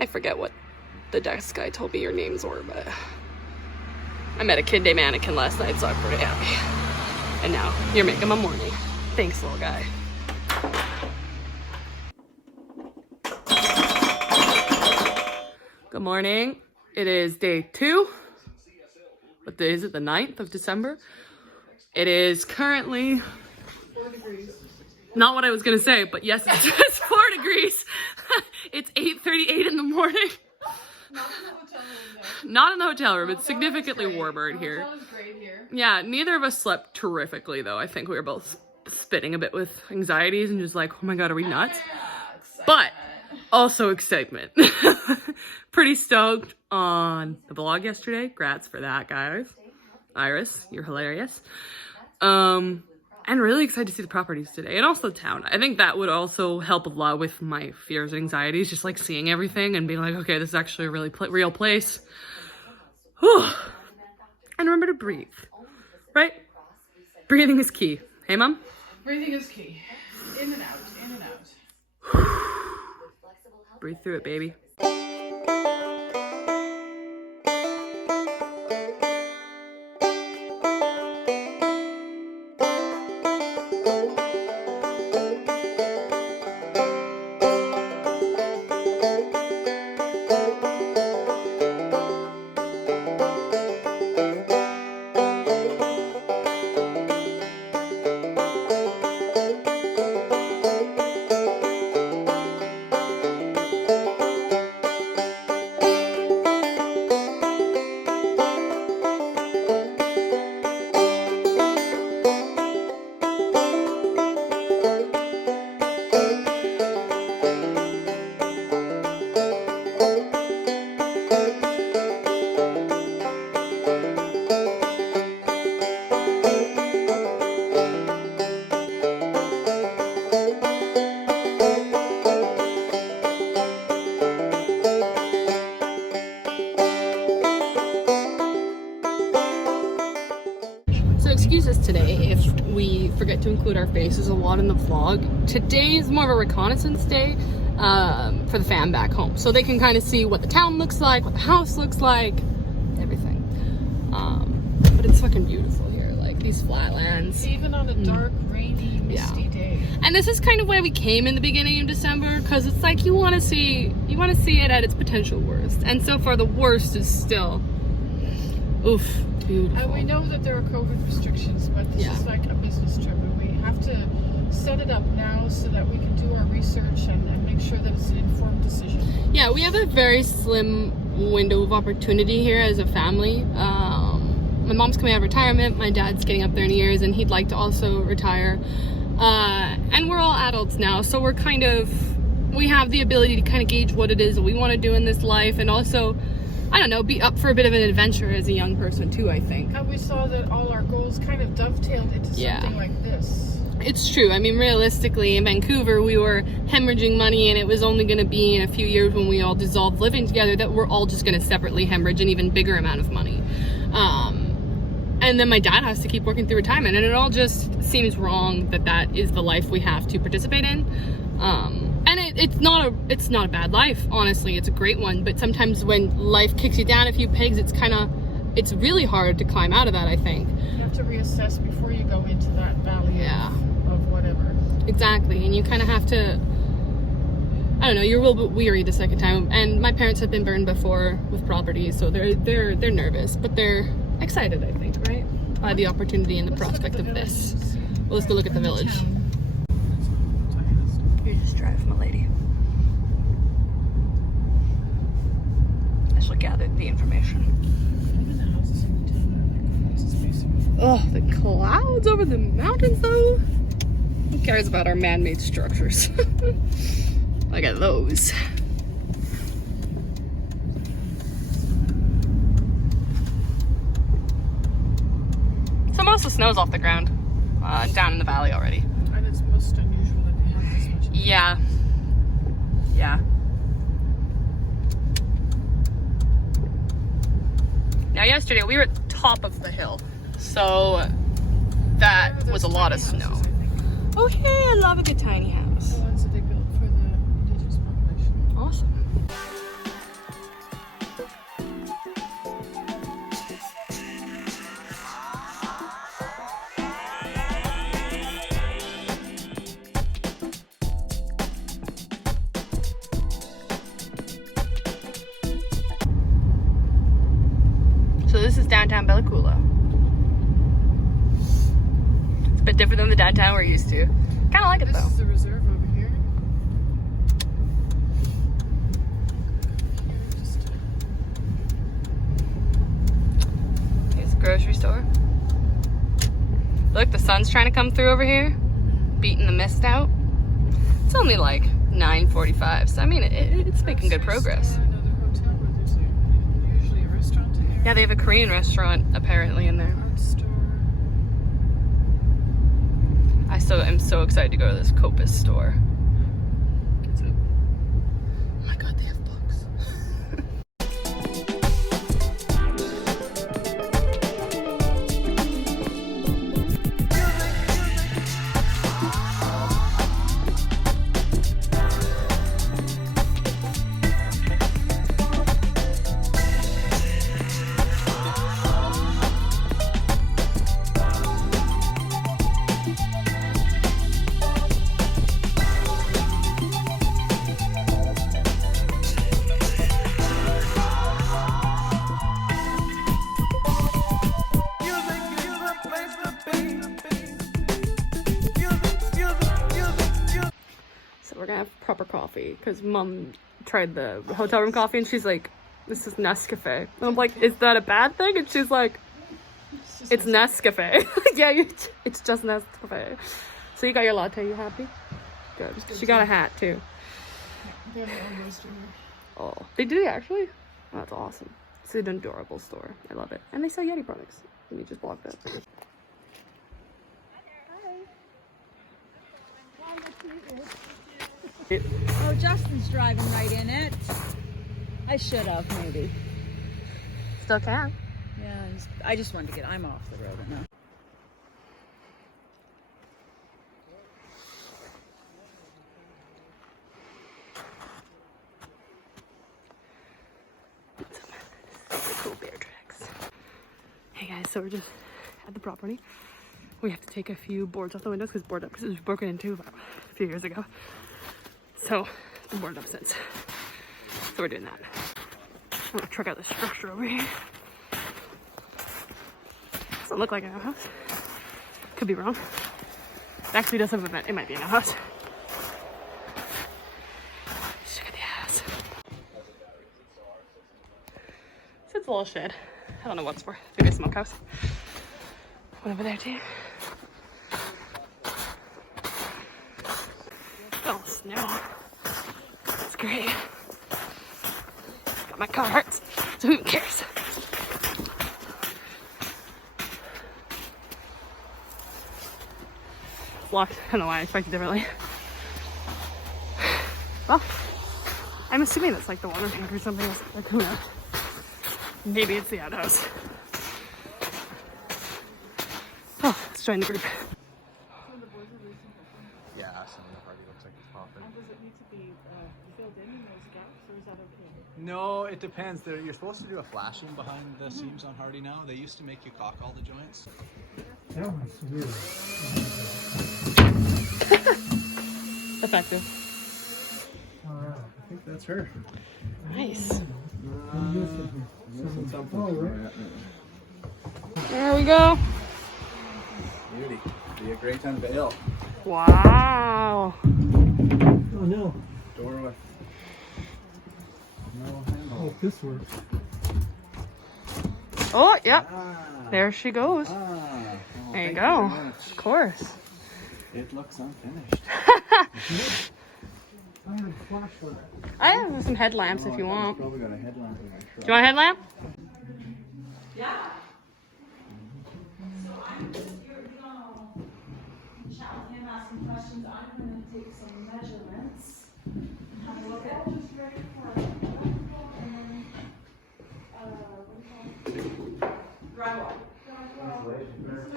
I forget what the desk guy told me your names were, but I met a kid named Anakin last night, so I'm pretty happy. And now you're making my morning. Thanks, little guy. Good morning. It is day 2. What day is it? The 9th of December. It is currently 4 degrees. Not what I was gonna say, but yes, it's 4 degrees. It's 8:38 in the morning. Not in the hotel room, though. Not in the hotel room. It's significantly warmer in here. The hotel is great here. Yeah, neither of us slept terrifically, though. I think we were both spitting a bit with anxieties and just like, oh my god, are we nuts? But also excitement. Pretty stoked on the vlog yesterday. Grats for that, guys. Iris, you're hilarious. And really excited to see the properties today and also the town. I think that would also help a lot with my fears and anxieties, just like seeing everything and being like, okay, this is actually a really real place. Whew. And remember to breathe, right? Breathing is key. Hey, Mom? Breathing is key. In and out, in and out. Breathe through it, baby. Excuse us today if we forget to include our faces a lot in the vlog. Today is more of a reconnaissance day for the fam back home, so they can kind of see what the town looks like, what the house looks like, everything. But it's fucking beautiful here, like these flatlands. Even on a dark, rainy, misty day. And this is kind of why we came in the beginning of December, because it's like you want to see it at its potential worst, and so far the worst is still oof. Beautiful. And we know that there are COVID restrictions, but this is like a business trip, and we have to set it up now so that we can do our research and make sure that it's an informed decision. Yeah, we have a very slim window of opportunity here as a family. My mom's coming out of retirement, my dad's getting up there in years, and he'd like to also retire. And we're all adults now, so we have the ability to kind of gauge what it is that we want to do in this life, and also, I don't know, be up for a bit of an adventure as a young person too, I think. And we saw that all our goals kind of dovetailed into something like this. It's true. I mean, realistically, in Vancouver, we were hemorrhaging money, and it was only going to be in a few years when we all dissolved living together that we're all just going to separately hemorrhage an even bigger amount of money. And then my dad has to keep working through retirement, and it all just seems wrong that is the life we have to participate in. And it's not a bad life, honestly. It's a great one, but sometimes when life kicks you down a few pegs, it's really hard to climb out of that, I think. You have to reassess before you go into that valley of whatever. Exactly, and you kind of have to, I don't know, you're a little bit weary the second time. And my parents have been burned before with properties, so they're nervous, but they're excited, I think, right? By the opportunity and the prospect of this. Well, let's go look at the village. You just drive, my lady. I shall gather the information. Oh, the clouds over the mountains, though. Who cares about our man-made structures? Look at those. So most of the snow's off the ground, down in the valley already. And it's most unusual that they have this much. Yeah. Now yesterday we were at the top of the hill, so that was a lot of snow. Oh hey, I love a good tiny house. Oh, that's what they built for the indigenous population. Awesome. that town we're used to. Kind of like it though. This is the reserve over here. Here's the grocery store. Look, the sun's trying to come through over here, beating the mist out. It's only like 9:45, so I mean, it's making good progress. Another hotel where there's usually a restaurant in there. Yeah, they have a Korean restaurant apparently in there. Art store. I am so excited to go to this Copus store. Oh my god, they have books. We're gonna have proper coffee because Mom tried the hotel room coffee and she's like, this is Nescafe. And I'm like, is that a bad thing? And she's like, it's Nescafe. Yeah, it's just Nescafe. So you got your latte, you happy? Good. She got a hat too. Oh, they do actually? Oh, that's awesome. It's an adorable store. I love it. And they sell Yeti products. Let me just block that. Oh, Justin's driving right in it. I should have, maybe. Still can. Yeah, I just wanted to get, I'm off the road now. Cool bear tracks. Hey guys, so we're just at the property. We have to take a few boards off the windows because it was broken into about a few years ago. So it's been boarded up since. So we're doing that. I'm gonna check out the structure over here. Doesn't look like an outhouse. Could be wrong. It actually does have a vent. It might be an outhouse. Let's check out the house. So it's a little shed. I don't know what it's for. Maybe a smokehouse. One over there too. Oh, snow. It's great. Got my cards, so who cares? Locked. I don't know why I expected differently. Well, I'm assuming that's like the water tank or something else. Like, who knows? Maybe it's the outhouse. Oh, let's join the group. Yeah, some of the party looks like it's popping. Does it need to be filled in those gaps, or is that okay? No, it depends. You're supposed to do a flashing behind the seams on Hardy now. They used to make you caulk all the joints. That one's weird. Effective. Alright. I think that's her. Nice. Oh, right. There we go. Beauty. Be a great unveil. Wow. Oh no. Door with no handle. Oh, this works. Oh, yep. Ah. There she goes. Ah. Oh, There you thank go. very much. Of course. It looks unfinished. I have a flashlight. I have some headlamps if you want. Do Probably got a headlamp in my truck. you want a headlamp?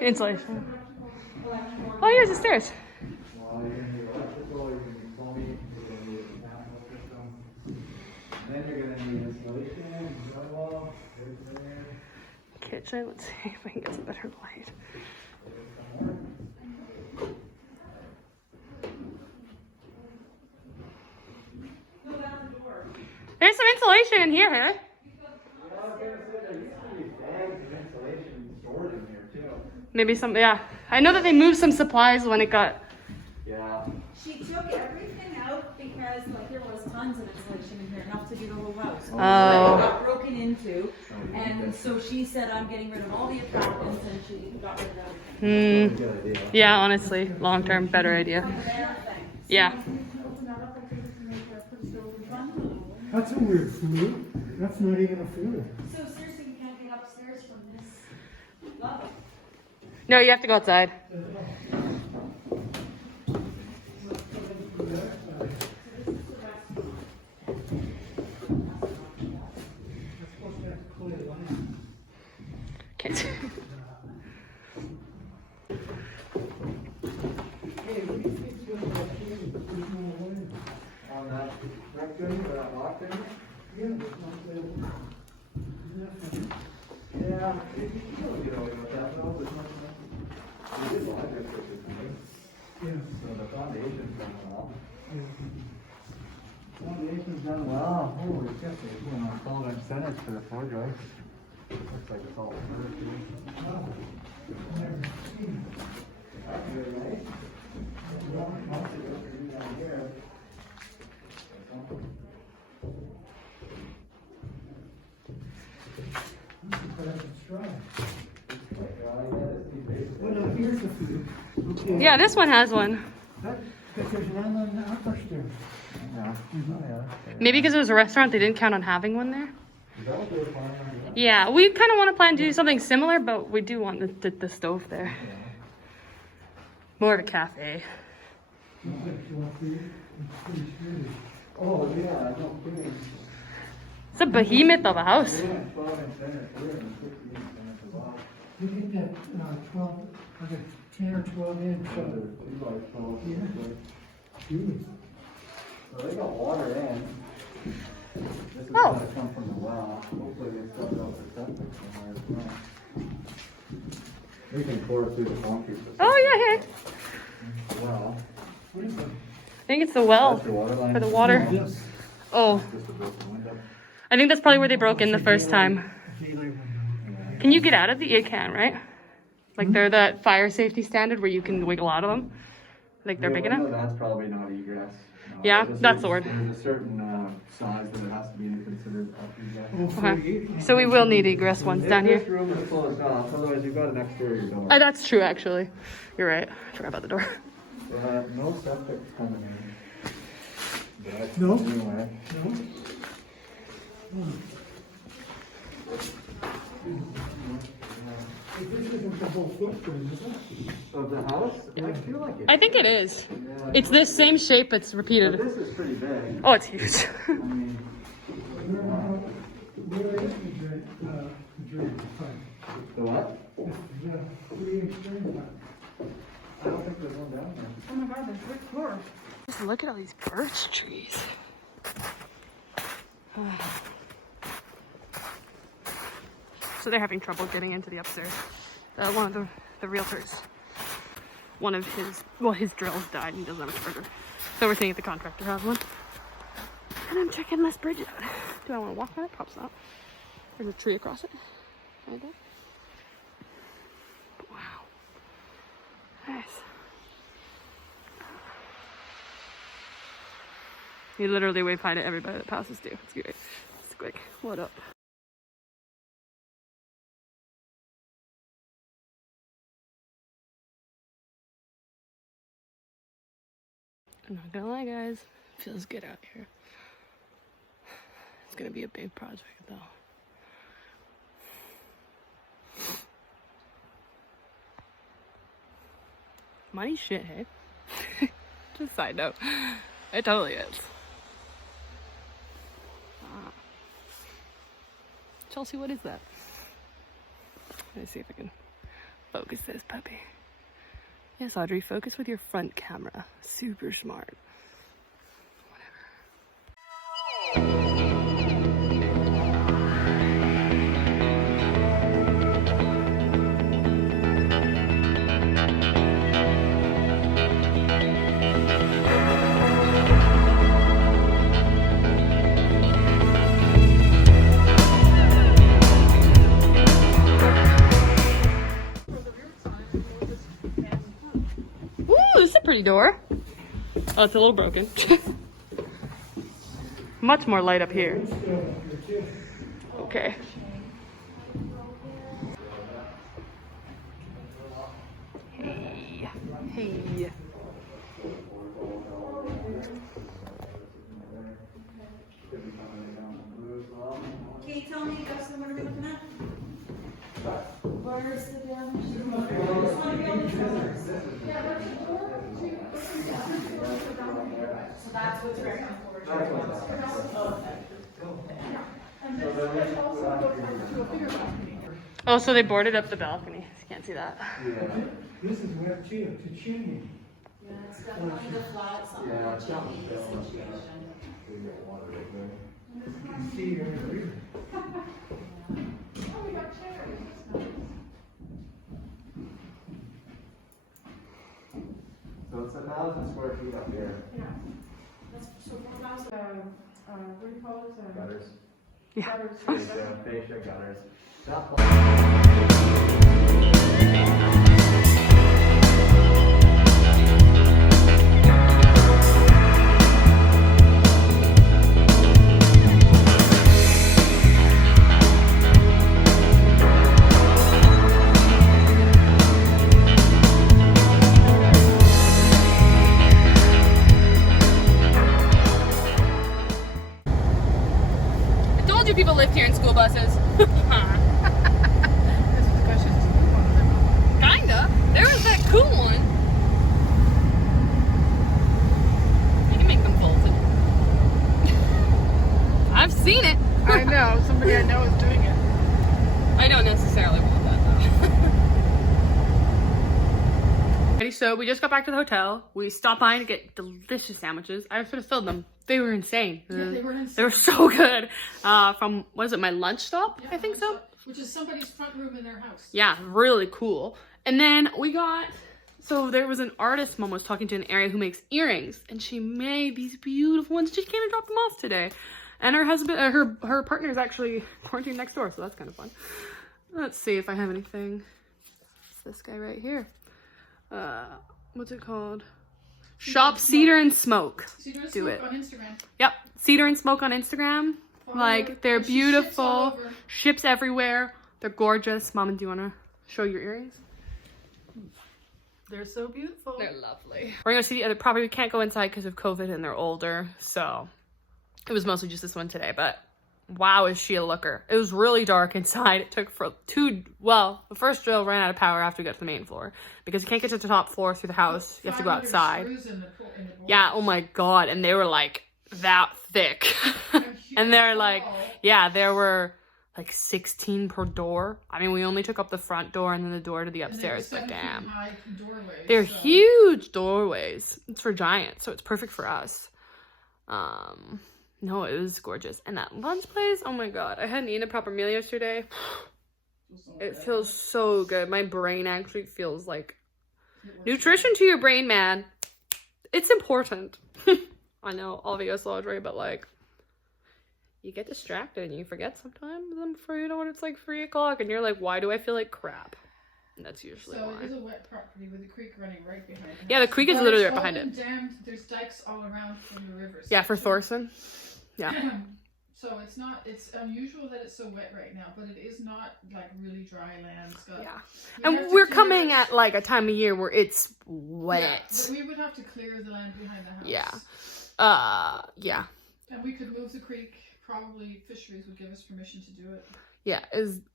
Insulation. Oh, here's the stairs. Well, you're gonna need electrical, you're gonna need plumbing, you're gonna need a mechanical system. Then you're gonna need installation, drywall, everything there. Kitchen. Let's see if I can get some better light. There's some insulation in here, huh? Well, I was gonna say there used to be bags of insulation stored in here too. Maybe some, yeah. I know that they moved some supplies when it got. Yeah. She took everything out because like there was tons of insulation in here, enough to do the whole house. Oh. It got broken into, and so she said, I'm getting rid of all the attractants, and she got rid of everything. Good idea. Yeah, honestly, long term, better idea. Yeah. That's a weird flue. That's not even a flue. So seriously, we can't get upstairs from this level. No, you have to go outside. Okay. On that rectum, that lock there? Yeah, you can really get away with that, though. There's nothing. We did lock it for this thing. Yeah. So the foundation's done well. Foundation's done well. Holy shit, they're doing on 12-inch centers for the floor joist. Looks like it's all over too. Well, no, here's the flue. Okay. Yeah, this one has one. But there's none on the upper stairs. Yeah. Oh, yeah. Maybe because it was a restaurant, they didn't count on having one there. Is that what they were planning on doing? Yeah, we kind of want to plan to do something similar, but we do want the stove there. More of a cafe. Oh, yeah, no kidding. It's a behemoth of a house. They went 12-inch centers, we're in 16-inch centers as well. You get that 12, like a 10 or 12 inch. So they're 2 by 12. Yeah. Jeez. So they got water in. This is Oh. gonna come from the well. Hopefully they still got the septic somewhere as well. We can pour it through the concrete system. Oh, yeah, here. Well, What is that? I think it's the well that's the water line. for the water. Yes. Oh, Just a broken window. I think that's probably where they broke in the first time. Daylight window. Can you get out of the? You can, right? Like they're that fire safety standard where you can wiggle out of them. Like they're big enough. That's probably not egress. No, Yeah, there's a that's the certain- word. There's a certain size that it has to be considered egress. Okay. So we will need egress ones down If this here. room is closed off, otherwise you've got an exterior door. That's true, actually. You're right. I forgot about the door. No septic coming in. But No? Anyway. No? This isn't the whole footprint, is it? Of the house? I feel like it. I think it is. Yeah. It's this same shape. It's But repeated. this is pretty big. Oh, it's huge. I mean, Where is the drain pipe? the what? The 3-inch drain pipe. I don't think there's one down there. Oh my god, there's brick floor. Just look at all these birch trees. So they're having trouble getting into the upstairs. One of the realtors, his drills died and he doesn't have a spreader. So we're seeing if the contractor has one. And I'm checking this bridge out. Do I want to walk on it? Probably not. There's a tree across it. Right there. Wow. Nice. You literally wave hi to everybody that passes through. It's great. It's quick. What up? I'm not gonna lie, guys. Feels good out here. It's gonna be a big project, though. Money shit, hey? Just side note. It totally is. Chelsea, what is that? Let me see if I can focus this puppy. Yes, Audrey, focus with your front camera. Super smart. Party door. Oh, it's a little broken. Much more light up here. Okay. Hey. Hey. Can you tell me, Dustin, what are we looking at? Where's the damage? So that's what's right now. Oh, so they boarded up the balcony. Can't see that. This is web too, to chimney. Yeah, it's definitely the flats on the chimney situation. See, you're in agreement. So it's 1,000 square feet up here. That's so 4,000. What do you call it? Gutters. Yeah. Gutters. Fascia gutters. I told you people lived here in school buses. This discussion is a good one. Kinda. There was that cool one. You can make them folded. I've seen it. I know. Somebody I know is doing it. I don't necessarily want that though. So we just got back to the hotel. We stopped by to get delicious sandwiches. I should have filled them. They were insane. Yeah, they were insane. They were so good. From, what is it, my lunch stop? Yeah, I think so. Which is somebody's front room in their house. Yeah, really cool. And then we got, so there was an artist mom was talking to in an area who makes earrings, and she made these beautiful ones. She came and dropped them off today. And her husband, her partner is actually quarantined next door, so that's kind of fun. Let's see if I have anything. It's this guy right here. What's it called? Shop Cedar and Smoke. Cedar and Do Smoke it. on Instagram. Yep, Cedar and Smoke on Instagram. Follow Like, her. they're And she ships all beautiful. over. Ships everywhere. They're gorgeous. Mom, do you want to show your earrings? They're so beautiful. They're lovely. We're gonna see the other property. We can't go inside because of COVID and they're older, so it was mostly just this one today. But wow, is she a looker? It was really dark inside. It took for the first drill ran out of power after we got to the main floor because you can't get to the top floor through the house. You have to go 500 outside. screws in the board. Yeah. Oh my god, and they were like that thick, and they're like, yeah, there were like 16 per door. I mean, we only took up the front door and then the door to the upstairs, but damn. They're huge doorways. It's for giants, so it's perfect for us. No, it was gorgeous. And that lunch place, oh my god. I hadn't eaten a proper meal yesterday. It feels so good. My brain actually feels like nutrition to your brain, man. It's important. I know, obvious, Audrey, but like, you get distracted and you forget sometimes. And before you know it, it's like 3 o'clock and you're like, why do I feel like crap? And that's usually So why. it is a wet property with a creek running right behind it. Yeah, the creek is But literally it's right behind all it. been dammed. There's dikes all around from the rivers. Yeah, for Thorson. Yeah. So it's unusual that it's so wet right now, but it is not like really dry land stuff. Yeah. We have And to we're clear coming it. at like a time of year where it's wet. Yeah, but we would have to clear the land behind the house. Yeah. Yeah. And we could move the creek. Probably fisheries would give us permission to do it. Yeah.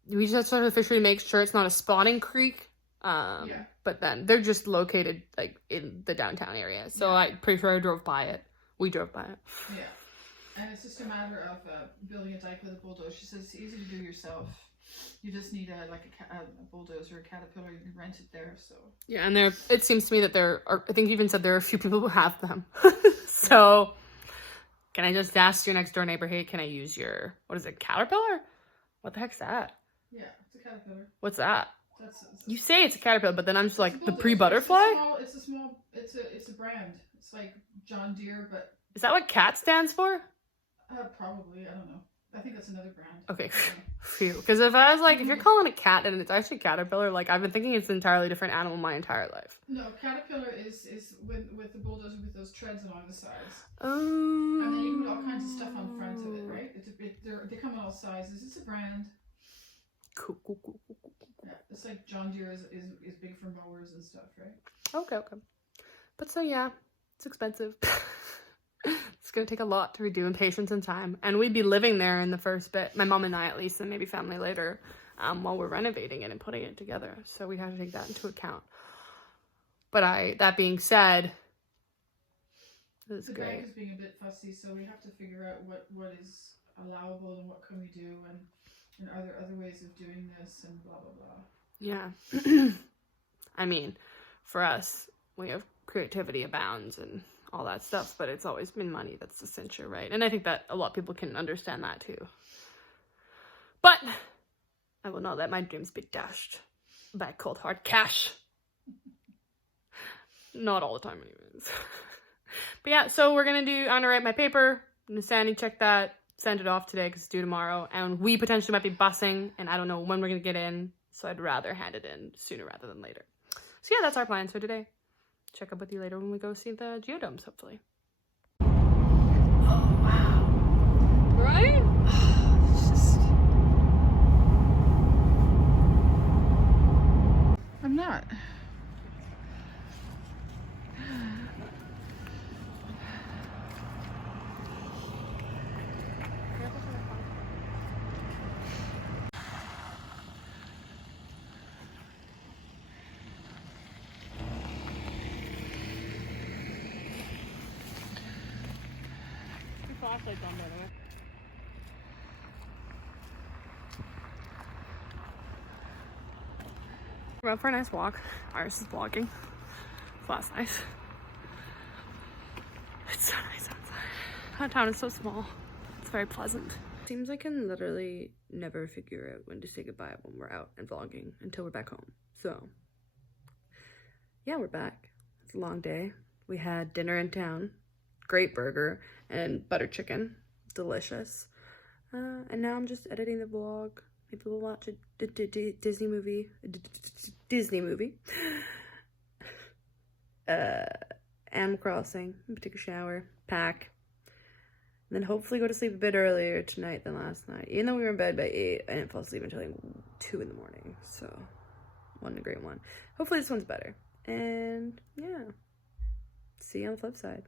We just have to sort of fishery make sure it's not a spawning creek. Yeah. But then they're just located like in the downtown area. So Yeah. I'm pretty sure I drove by it. We drove by it. Yeah. And it's just a matter of building a dike with a bulldozer. She says it's easy to do yourself. You just need a bulldozer, a caterpillar. You can rent it there. So Yeah, and it seems to me that there are, I think you even said there are a few people who have them. So, can I just ask your next door neighbor, hey, can I use your, what is it, caterpillar? What the heck's that? yeah, it's a caterpillar. What's that? That's You say it's a caterpillar, but then I'm just like, it's a the bulldozer. pre-butterfly? It's a brand. It's like John Deere, but Is that what CAT stands for? probably, I don't know. I think that's another brand. Okay, phew. Because if I was like, if you're calling it cat and it's actually caterpillar, like I've been thinking it's an entirely different animal my entire life. No, caterpillar is with the bulldozer with those treads along the sides. And then you can put all kinds of stuff on front of it, right? They come in all sizes. It's a brand. Cool. Yeah, it's like John Deere is big for mowers and stuff, right? Okay. But so yeah, it's expensive. It's gonna take a lot to redo in patience and time. And we'd be living there in the first bit, my mom and I at least, and maybe family later, while we're renovating it and putting it together. So we have to take that into account. But that being said, this is The great. bank is being a bit fussy, so we have to figure out what is allowable and what can we do, and are there other ways of doing this, and blah blah blah. Yeah. I mean, for us, we have creativity abounds and all that stuff, but it's always been money that's the cincher, right? And I think that a lot of people can understand that too. But I will not let my dreams be dashed by cold hard cash. Not all the time anyways. But yeah, so I'm gonna write my paper, I'm gonna sanity check that, send it off today because it's due tomorrow, and we potentially might be busing, and I don't know when we're gonna get in, so I'd rather hand it in sooner rather than later. So yeah, that's our plan. So today, check up with you later when we go see the geodomes, hopefully. Oh, wow. Right? It's just... I'm not. Flashlights on, by the way. We're out for a nice walk. Iris is vlogging. It's last night. It's so nice outside. Our town is so small. It's very pleasant. Seems I can literally never figure out when to say goodbye when we're out and vlogging until we're back home. So, yeah, we're back. It's a long day. We had dinner in town. Great burger and butter chicken. Delicious. And now I'm just editing the vlog. Maybe we'll watch a Disney movie. Animal Crossing. Take a shower. Pack. And then hopefully go to sleep a bit earlier tonight than last night. Even though we were in bed by 8, I didn't fall asleep until like 2 in the morning. So, wasn't a great one. Hopefully this one's better. And yeah. See you on the flip side.